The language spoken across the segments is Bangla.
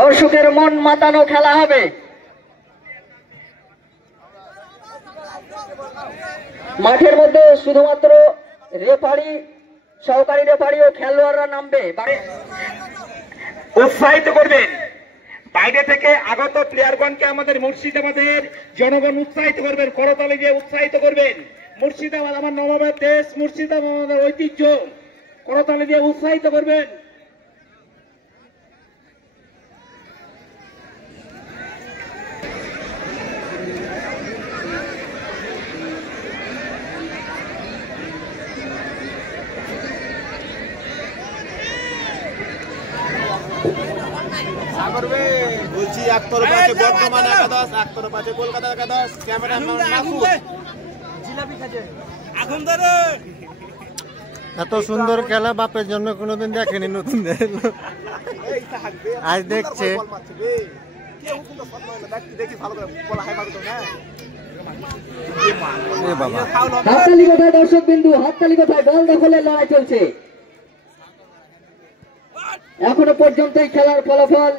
দর্শকের মন মাতানো খেলা হবে। মাঠের মধ্যে শুধুমাত্র রেফারি, সহকারী রেফারি ও খেলোয়াড়রা নামবে। উৎসাহিত করবেন বাইরে থেকে আগত প্লেয়ারগণকে। আমাদের মুর্শিদাবাদের জনগণ উৎসাহিত করবেন, করতালি দিয়ে উৎসাহিত করবেন। মুর্শিদাবাদ আমার নবাবের দেশ, মুর্শিদাবাদ আমাদের ঐতিহ্য, করতালি দিয়ে উৎসাহিত করবেন। বলছি একতরফ আছে বর্তমান একাদশ, একতরফ আছে কলকাতা একাদশ। ক্যামেরাম্যান মাসুদ জিলাপি খাচ্ছে এখন ধরে। এত সুন্দর খেলা বাপের জন্য কোনোদিন দেখেনি, নতুন আজ দেখছে। হাততালি কোথায় দর্শক বিন্দু, হাততালি কোথায়? বল দখলের লড়াই চলছে এখনো পর্যন্ত। খেলার ফলাফল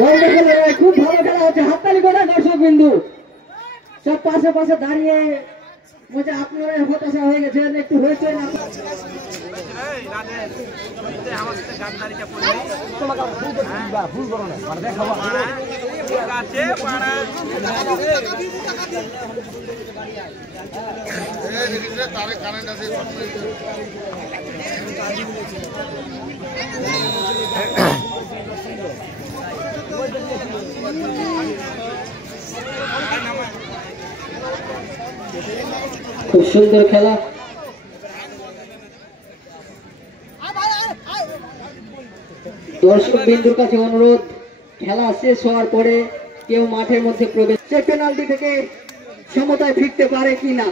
বল দখলের লড়াই, খুব ভালো খেলা হচ্ছে। হাততালি কোথায় দর্শক বিন্দু? সব পাশে পাশে দাঁড়িয়ে মজা, আপনারা হতাশা হয়ে গেছেন, একটু হয়েছে না? খুব সুন্দর খেলা। দর্শক বিন্দুর কাছে অনুরোধ, খেলা শেষ হওয়ার পরে কেউ মাঠের মধ্যে প্রবেশ, পেনাল্টি থেকে সমতায় ফিরতে পারে কিনা।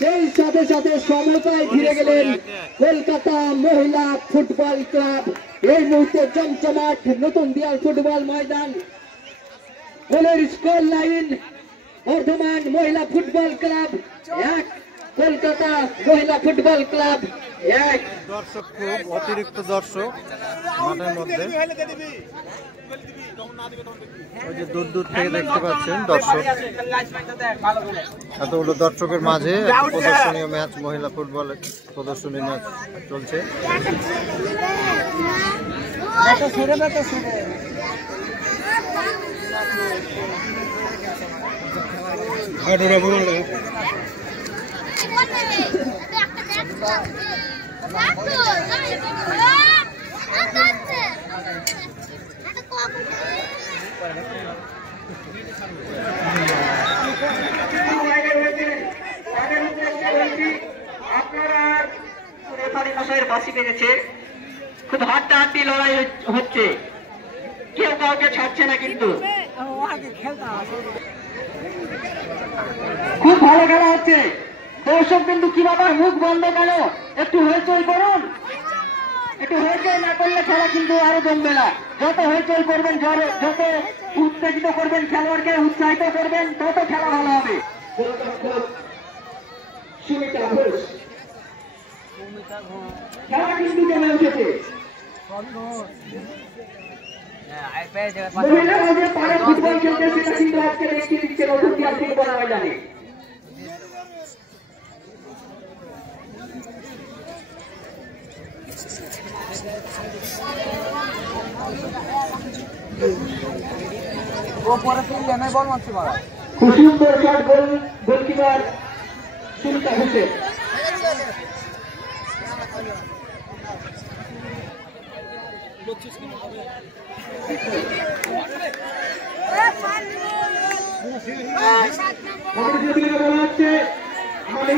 সেই সাথে সাথে সমতায় ফিরে গেলেন কলকাতা মহিলা ফুটবল ক্লাব। এই মুহূর্তে চমচমাট নতুন দিয়াল ফুটবল ময়দান, গোলের স্কোর লাইন বর্ধমান মহিলা ফুটবল ক্লাব 1, কলকাতা মহিলা ফুটবল ক্লাব 1। দর্শক খুব অতিরিক্ত দর্শক মাঠের মধ্যে, ওই যে দূর দূর থেকে দেখতে পাচ্ছেন দর্শক। এতগুলো দর্শকের মাঝে প্রদর্শনীয় ম্যাচ, মহিলা ফুটবলের প্রদর্শনী ম্যাচ চলছে। আপনারা রেফারি মশাইয়ের বাসি বেজেছে, খুব হাড্ডাহাড্ডি লড়াই হচ্ছে, কেউ কাউকে ছাড়ছে না, কিন্তু খুব ভালো খেলা হচ্ছে। দর্শক বিন্দু কি ব্যাপার, মুখ বন্ধ কেন? একটু হইচই করুন, একটু হইচই না করলে খেলা কিন্তু আরো জমবে না। যত হইচই করবেন, যত উত্তেজিত করবেন, খেলোয়াড়কে উৎসাহিত করবেন, তত খেলা ভালো হবে। খেলা কিন্তু জমে উঠেছে। মহিলারা যে পারে ফুটবল খেলতে, সেটা কিন্তু আজকে দেখিয়ে দিচ্ছে নতুন দিয়াল ফুটবল ময়দানে। খুব সুন্দর শট, গোলকিপার সুনিতা হোসেন। বলা হচ্ছে আমাদের